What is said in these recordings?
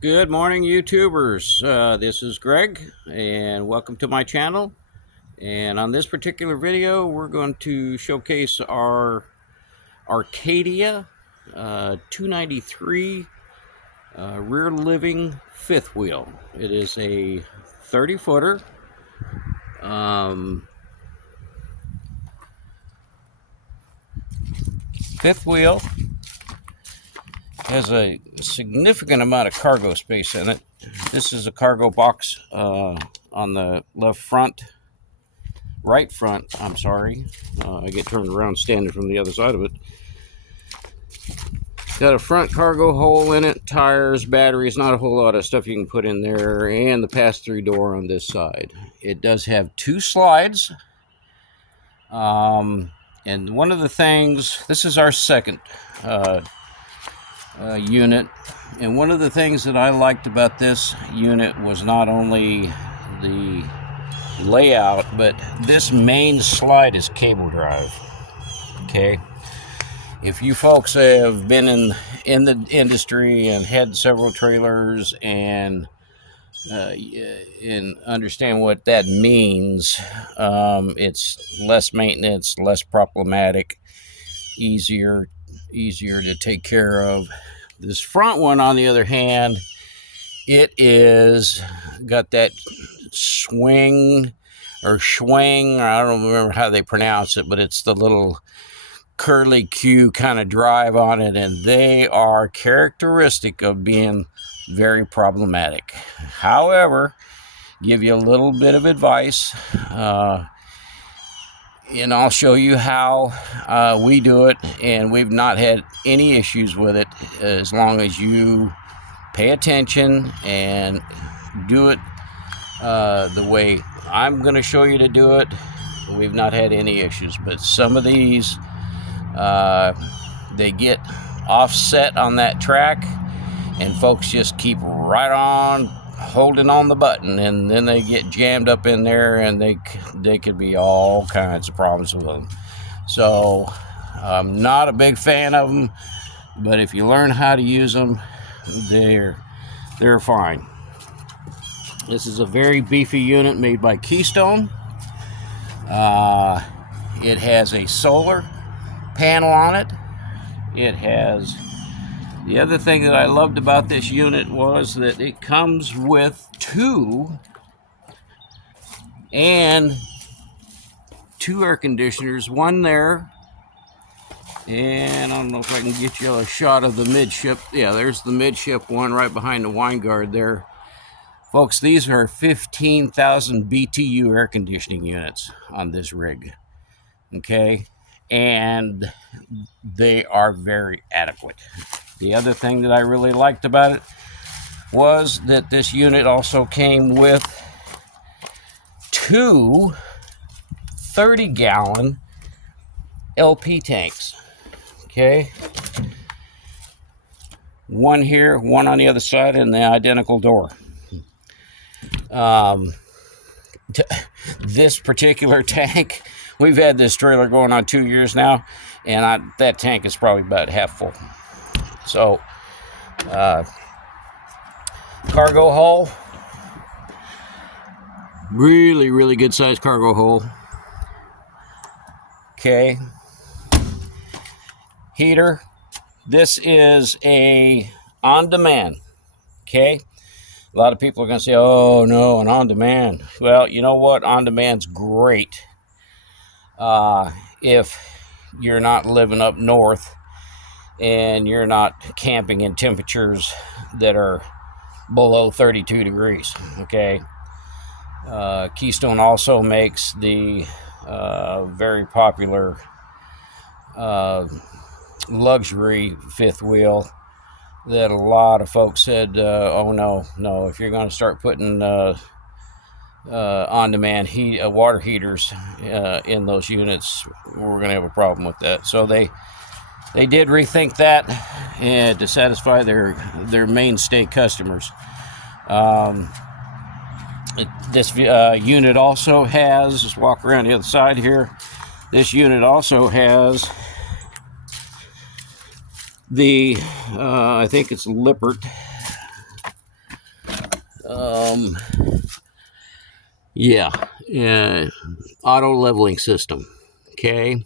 Good morning, YouTubers. This is Greg, and welcome to my channel. And on this particular video, we're going to showcase our Arcadia 293 rear living fifth wheel. It is a 30-footer. Fifth wheel has a significant amount of cargo space in it. This is a cargo box on the right front, I'm sorry. I get turned around standing from the other side of it. Got a front cargo hole in it, tires, batteries, not a whole lot of stuff you can put in there, and the pass-through door on this side. It does have two slides. And one of the things, this is our second unit, and one of the things that I liked about this unit was not only the layout, but this main slide is cable drive. Okay, if you folks have been in the industry and had several trailers and understand what that means, it's less maintenance, less problematic, easier to take care of. This front one, on the other hand, it is got that swing or schwing, I don't remember how they pronounce it, but it's the little curly Q kind of drive on it, and they are characteristic of being very problematic. However, give you a little bit of advice, and I'll show you how we do it, and we've not had any issues with it as long as you pay attention and do it the way I'm going to show you to do it. We've not had any issues, but some of these they get offset on that track, and folks just keep right on holding on the button, and then they get jammed up in there, and they could be all kinds of problems with them. So I'm not a big fan of them, but if you learn how to use them, they're fine. This is a very beefy unit made by Keystone. It has a solar panel on it. It has, the other thing that I loved about this unit was that it comes with two air conditioners, one there, and I don't know if I can get you a shot of the midship. Yeah, there's the midship one right behind the wine guard there. Folks, these are 15,000 BTU air conditioning units on this rig, okay? And they are very adequate. The other thing that I really liked about it was that this unit also came with two 30-gallon LP tanks, okay? One here, one on the other side, and the identical door. This particular tank, we've had this trailer going on 2 years now, and that tank is probably about half full. So, cargo hull, really good sized cargo hull. Okay, heater. This is a on-demand. Okay. A lot of people are going to say, oh no, an on-demand. Well, you know what? On-demand's great if you're not living up north and you're not camping in temperatures that are below 32 degrees, okay? Keystone also makes the very popular luxury fifth wheel that a lot of folks said, oh no, if you're going to start putting on-demand water heaters in those units, we're going to have a problem with that. So they did rethink that, and to satisfy their mainstay customers. This unit also has, just walk around the other side here, this unit also has the, I think it's Lippert Yeah, auto leveling system. Okay,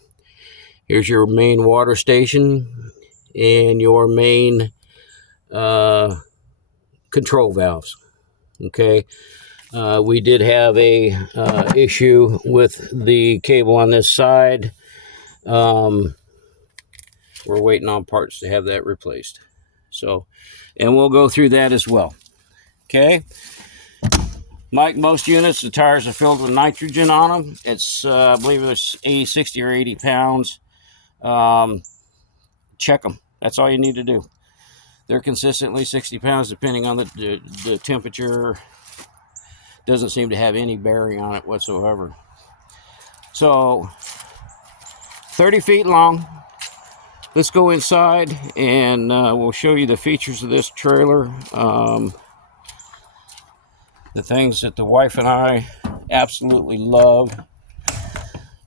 here's your main water station and your main control valves. Okay, we did have a issue with the cable on this side. We're waiting on parts to have that replaced. So, and we'll go through that as well. Okay. Like most units, the tires are filled with nitrogen on them. It's, I believe it's 60 or 80 pounds. Check them. That's all you need to do. They're consistently 60 pounds depending on the temperature. Doesn't seem to have any bearing on it whatsoever. So, 30 feet long. Let's go inside and we'll show you the features of this trailer. The things that the wife and I absolutely love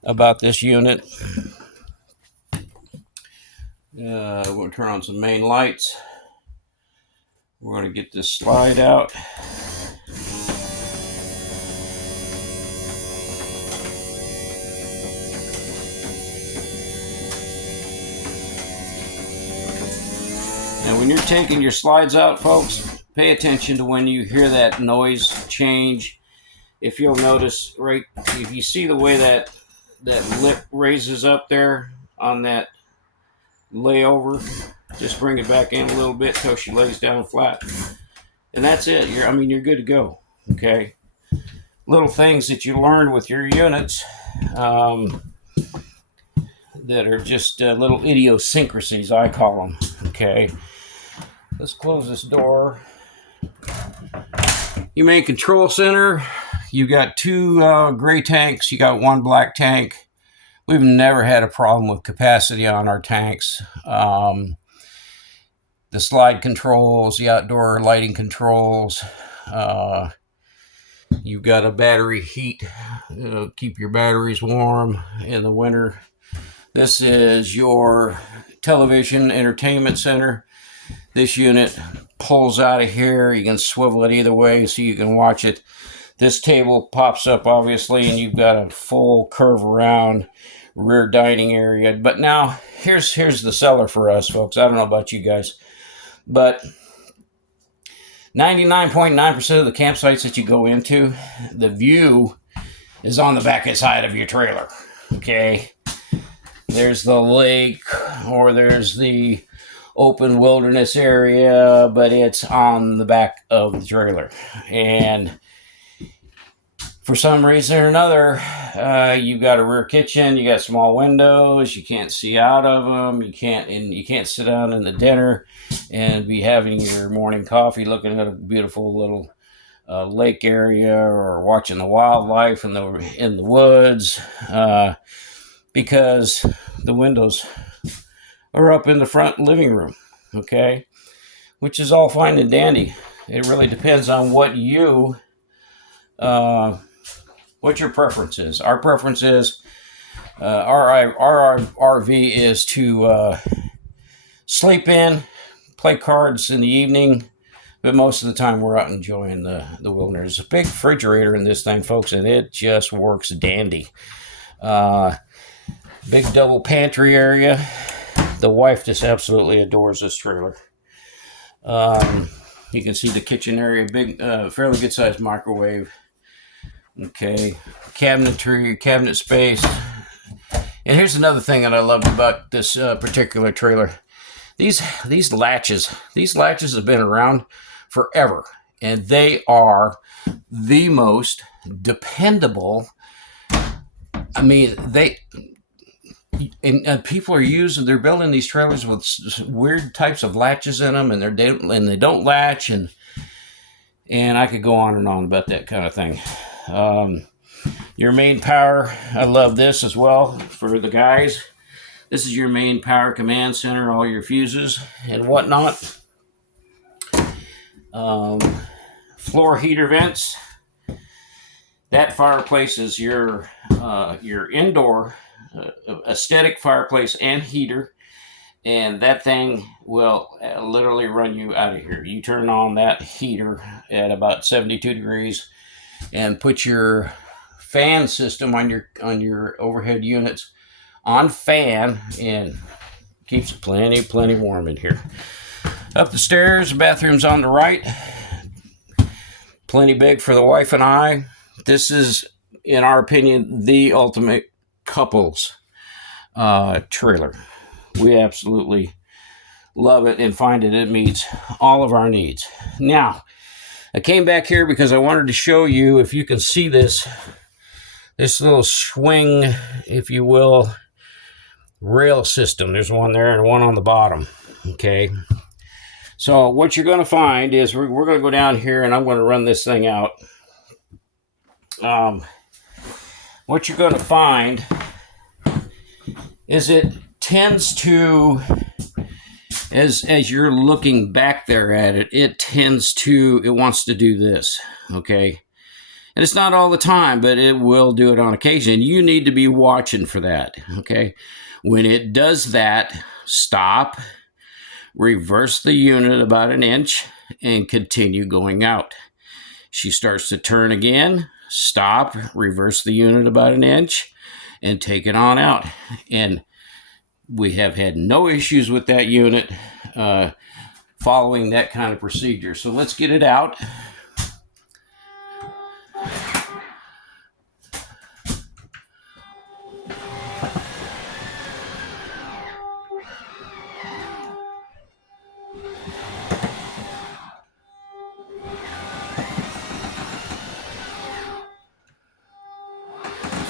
about this unit. We're going to turn on some main lights. We're going to get this slide out. And when you're taking your slides out, folks, pay attention to when you hear that noise change. If you'll notice, right, if you see the way that lip raises up there on that layover, just bring it back in a little bit till she lays down flat. And that's it. You're good to go. Okay. Little things that you learn with your units that are just little idiosyncrasies, I call them. Okay. Let's close this door. Your main control center. You got two gray tanks. You got one black tank. We've never had a problem with capacity on our tanks. The slide controls, the outdoor lighting controls. You've got a battery heat. Keep your batteries warm in the winter. This is your television entertainment center. This unit pulls out of here. You can swivel it either way so you can watch it. This table pops up, obviously, and you've got a full curve around rear dining area. But now, here's the seller for us, folks. I don't know about you guys, but 99.9% of the campsites that you go into, the view is on the back side of your trailer. Okay? There's the lake, or there's the open wilderness area, but it's on the back of the trailer. And for some reason or another, you've got a rear kitchen, you got small windows, you can't see out of them, you can't sit down in the dinner and be having your morning coffee looking at a beautiful little lake area or watching the wildlife in the woods, because the windows are up in the front living room, okay? Which is all fine and dandy. It really depends on what your preference is. Our preference is, our RV is to sleep in, play cards in the evening, but most of the time we're out enjoying the wilderness. There's a big refrigerator in this thing, folks, and it just works dandy. Big double pantry area. The wife just absolutely adores this trailer. You can see the kitchen area, big, fairly good sized microwave. Okay, cabinetry, cabinet space. And here's another thing that I love about this particular trailer. These latches have been around forever, and they are the most dependable. I mean, and people they're building these trailers with weird types of latches in them, and they don't latch, and I could go on and on about that kind of thing. Your main power, I love this as well for the guys. This is your main power command center, all your fuses and whatnot. Floor heater vents. That fireplace is your indoor aesthetic fireplace and heater. and that thing will literally run you out of here. You turn on that heater at about 72 degrees and put your fan system on your overhead units on fan, and keeps it plenty warm in here. Up the stairs, bathroom's on the right. Plenty big for the wife and I. This is, in our opinion, the ultimate couples trailer. We absolutely love it and find it meets all of our needs. Now, I came back here because I wanted to show you, if you can see this little swing, if you will, rail system. There's one there and one on the bottom. Okay. So what you're going to find is we're going to go down here and I'm going to run this thing out. What you're going to find is it tends to, as you're looking back there at it, it wants to do this, okay? And it's not all the time, but it will do it on occasion. You need to be watching for that, okay? When it does that, stop, reverse the unit about an inch, and continue going out. She starts to turn again, stop, reverse the unit about an inch, and take it on out. And we have had no issues with that unit following that kind of procedure. So let's get it out.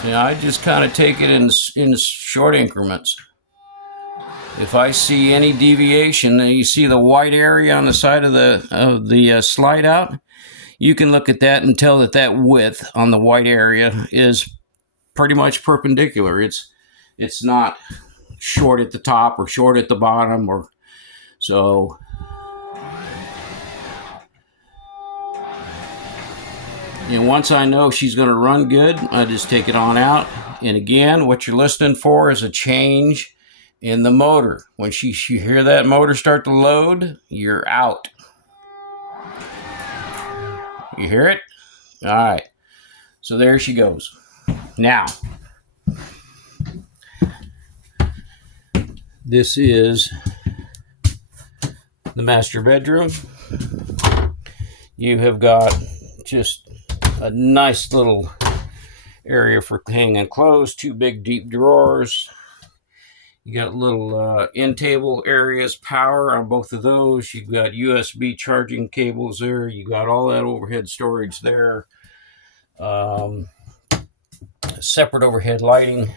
Yeah, I just kind of take it in short increments. If I see any deviation, you see the white area on the side of the slide out, you can look at that and tell that width on the white area is pretty much perpendicular. It's not short at the top or short at the bottom, or so. And once I know she's going to run good, I just take it on out. And again, what you're listening for is a change in the motor. When you hear that motor start to load, you're out. You hear it? All right. So there she goes. Now, this is the master bedroom. You have got just a nice little area for hanging clothes, two big deep drawers. You got little end table areas, power on both of those. You've got USB charging cables there. You got all that overhead storage there. Separate overhead lighting.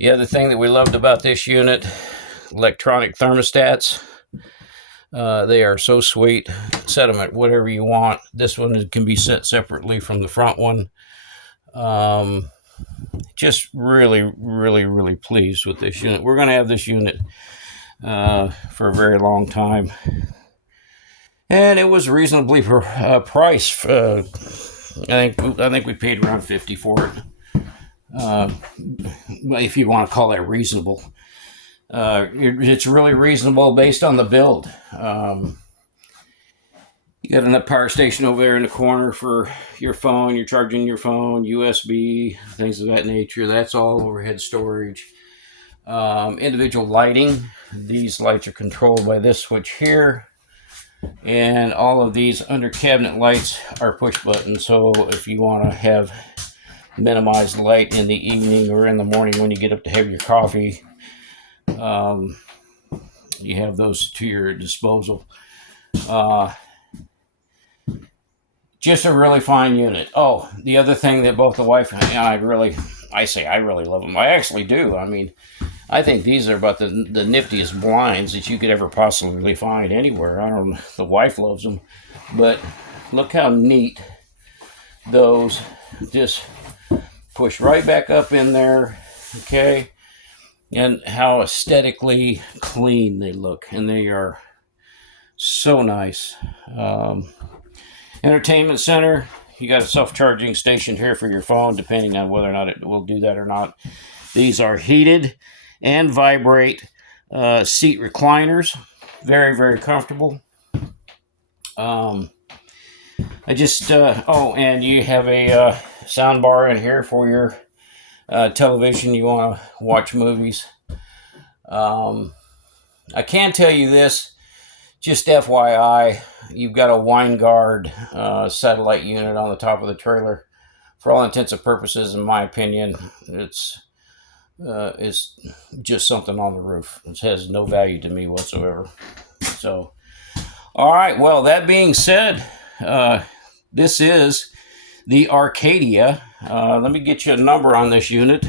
The other thing that we loved about this unit, electronic thermostats. They are so sweet. Set them at whatever you want. This one can be set separately from the front one. Just really pleased with this unit. We're going to have this unit for a very long time. And it was reasonably priced. I think we paid around $50 for it. If you want to call that reasonable. It's really reasonable based on the build. You got a power station over there in the corner for your phone. You're charging your phone, USB, things of that nature. That's all overhead storage. Individual lighting. These lights are controlled by this switch here. And all of these under cabinet lights are push buttons. So if you want to have minimized light in the evening or in the morning when you get up to have your coffee, you have those to your disposal. Just a really fine unit. Oh, the other thing that both the wife and I really love them. I actually do. I mean, I think these are about the niftiest blinds that you could ever possibly find anywhere. I don't know. The wife loves them, but look how neat those just push right back up in there. Okay. And how aesthetically clean they look. And they are so nice. Entertainment center. You got a self-charging station here for your phone, depending on whether or not it will do that or not. These are heated and vibrate. seat recliners, very, very comfortable. I just oh, and you have a sound bar in here for your television. You want to watch movies. I can tell you this, just FYI, you've got a Winegard satellite unit on the top of the trailer. For all intents and purposes, in my opinion, it's just something on the roof. It has no value to me whatsoever. So, all right. Well, that being said, this is the Arcadia. Let me get you a number on this unit.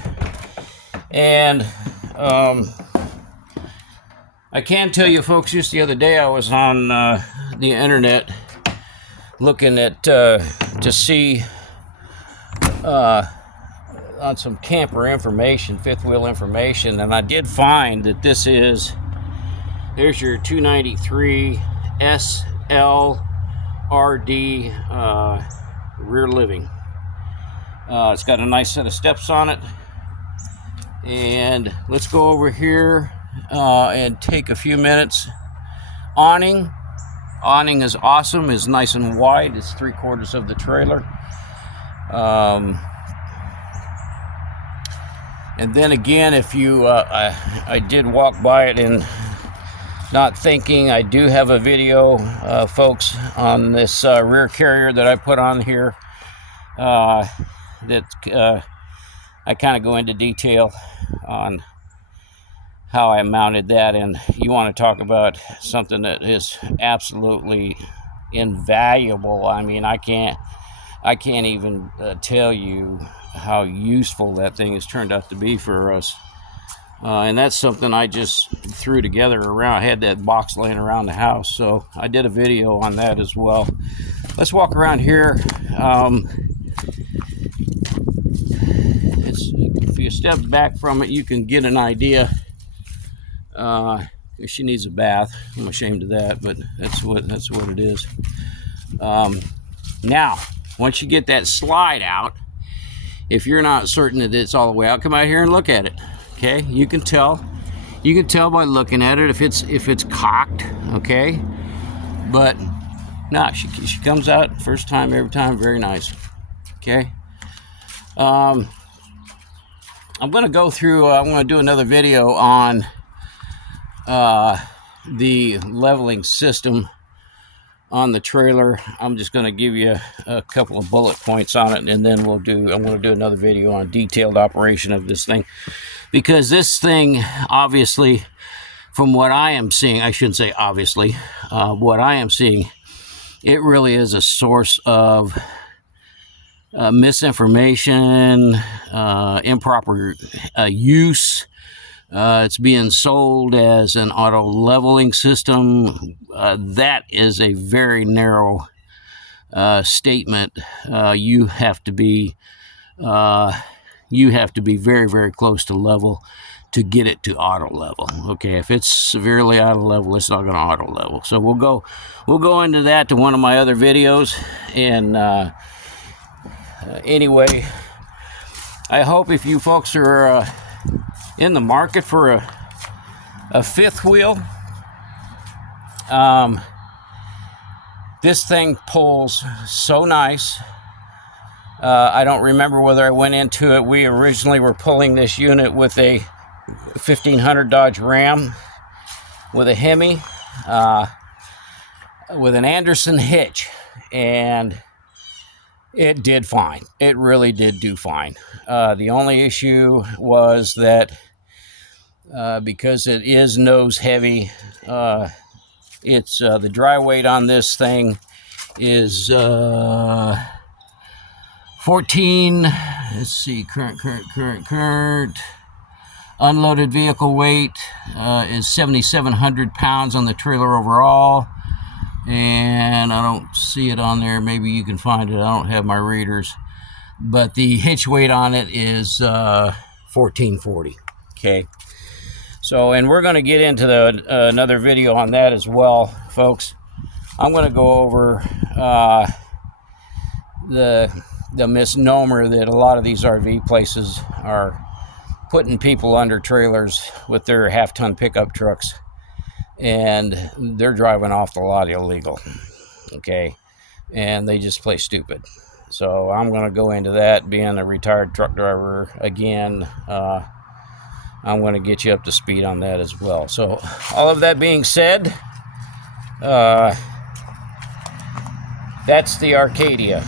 And I can tell you, folks, just the other day I was on the internet looking at to see on some camper information, fifth wheel information, and I did find that there's your 293 SLRD rear living. It's got a nice set of steps on it, and let's go over here and take a few minutes. Awning is awesome. It's nice and wide. It's 3/4 of the trailer. And then again, if you, I did walk by it and not thinking, I do have a video, folks, on this rear carrier that I put on here that I kind of go into detail on how I mounted that. And you want to talk about something that is absolutely invaluable. I mean, I can't even tell you how useful that thing has turned out to be for us. And that's something I just threw together around. I had that box laying around the house, so I did a video on that as well. Let's walk around here. If you step back from it, you can get an idea. She needs a bath. I'm ashamed of that, but that's what it is. Now, once you get that slide out, if you're not certain that it's all the way out, come out here and look at it. Okay, you can tell by looking at it if it's cocked. Okay, but no, she comes out first time every time, very nice. Okay, I'm gonna go through. I'm gonna do another video on the leveling system on the trailer. I'm just going to give you a couple of bullet points on it, and then I'm going to do another video on detailed operation of this thing, because this thing, obviously, from what I am seeing, I shouldn't say obviously, what I am seeing, it really is a source of misinformation, improper use. It's being sold as an auto leveling system. That is a very narrow statement. You have to be very, very close to level to get it to auto level. Okay, if it's severely out of level, it's not going to auto level. So we'll go into that to one of my other videos. And anyway, I hope if you folks are in the market for a fifth wheel, this thing pulls so nice. I don't remember whether I went into it. We originally were pulling this unit with a 1500 Dodge Ram with a Hemi with an Anderson hitch, and it did fine. It really did do fine. The only issue was that because it is nose heavy, it's the dry weight on this thing is 14. Let's see, current unloaded vehicle weight is 7,700 pounds on the trailer overall. And I don't see it on there. Maybe you can find it. I don't have my readers. But the hitch weight on it is 1440. Okay. So, and we're going to get into another video on that as well, folks. I'm going to go over the misnomer that a lot of these RV places are putting people under trailers with their half-ton pickup trucks, and they're driving off the lot illegal. Okay, and they just play stupid. So I'm going to go into that. Being a retired truck driver again, I'm going to get you up to speed on that as well. So all of that being said, that's the Arcadia,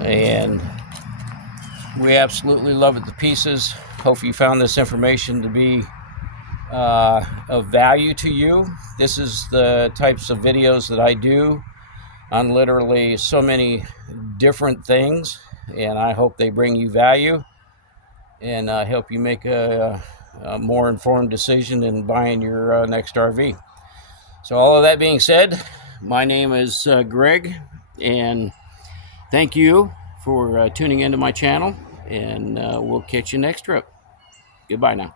and we absolutely love it to pieces. Hope you found this information to be of value to you. This is the types of videos that I do on literally so many different things, and I hope they bring you value and help you make a more informed decision in buying your next RV. So all of that being said, my name is Greg, and thank you for tuning into my channel, and we'll catch you next trip. Goodbye now.